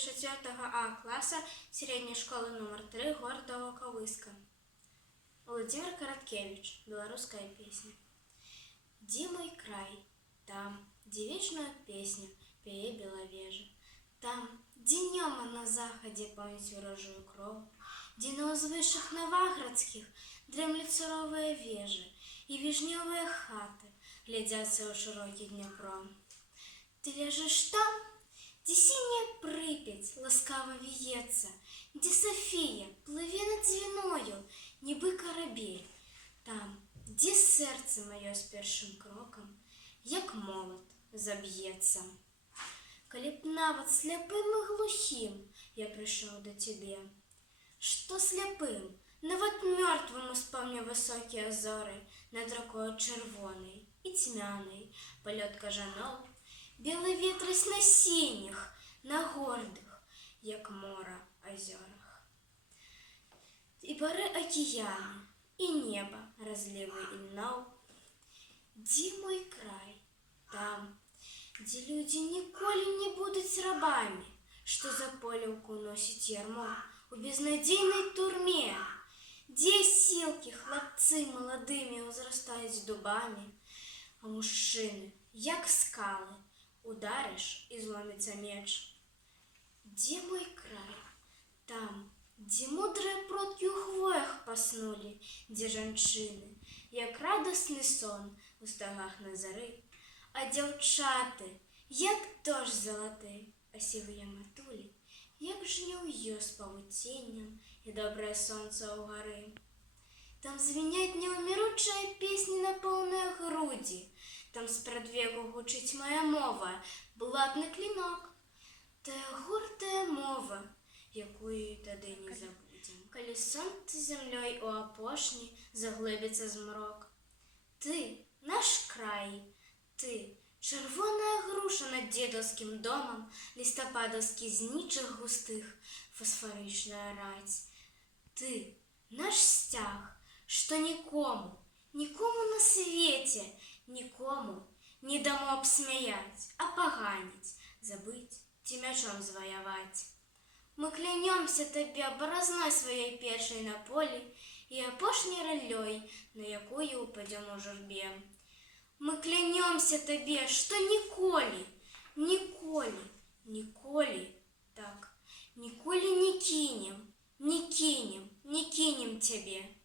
4 А класу середньої школи номер 3 города Волковыска. Владимир Короткевич. Белорусская песня. Ди мой край, там, где вечную песню пее беловежа. Там, днем а на заходе помнить ворожую кров, где на узвышах новоградских дремлет суровые вежи и вишневые хаты глядятся у широкий Днепро. Ты лежишь там, где синяя Припять ласкаво віється, где София плыве над Двиною, ніби корабель, там, где сердце мое с першим кроком, як молот, заб'ється. Коли б навод слепым и глухим я пришел до тебе, что слепым, навод мертвым успомню высокие озоры над рекою червоной и тьмяной, полет кажанов, белый ветрось на синіх, на гордих, як мора, озерах. И поры океана, и небо разливы льнов. Ди мой край, там, где люди ніколи не будут рабами, что за полевку носит ярмо у безнадійной турме, где силки хлопцы молодыми возрастают дубами, а мужчины, як скалы, ударишь и зломится меч. Где мой край? Там, где мудрые продки у хвоях поснули, где жанчыны, як радостный сон у стогах на зары, а дівчати, як дощ золотий, а сивые матулі, як жнів'ю з павутінням і доброе сонце у гори. Там звенять неумиручая песни на полные груди, там спрадвеку гучить моя мова, блатний клинок. Тая гордая мова, якую тады не забудем. Калі сонце землей у апошні заглибиться змрок. Ты, наш край, ты, червоная груша над дедовским домом, листопадовский зничек густых, фосфоричная рать. Ты, наш стяг, что никому, никому на свете, никому не дамо обсмеять, опоганить, забыть, тимячом завоевать. Мы клянемся тебе борозной своей першей на поле и опошней ролей, на якую упадем у журбе. Мы клянемся тебе, что николи, николи, николи, так, николи не кинем, не кинем, не кинем тебе.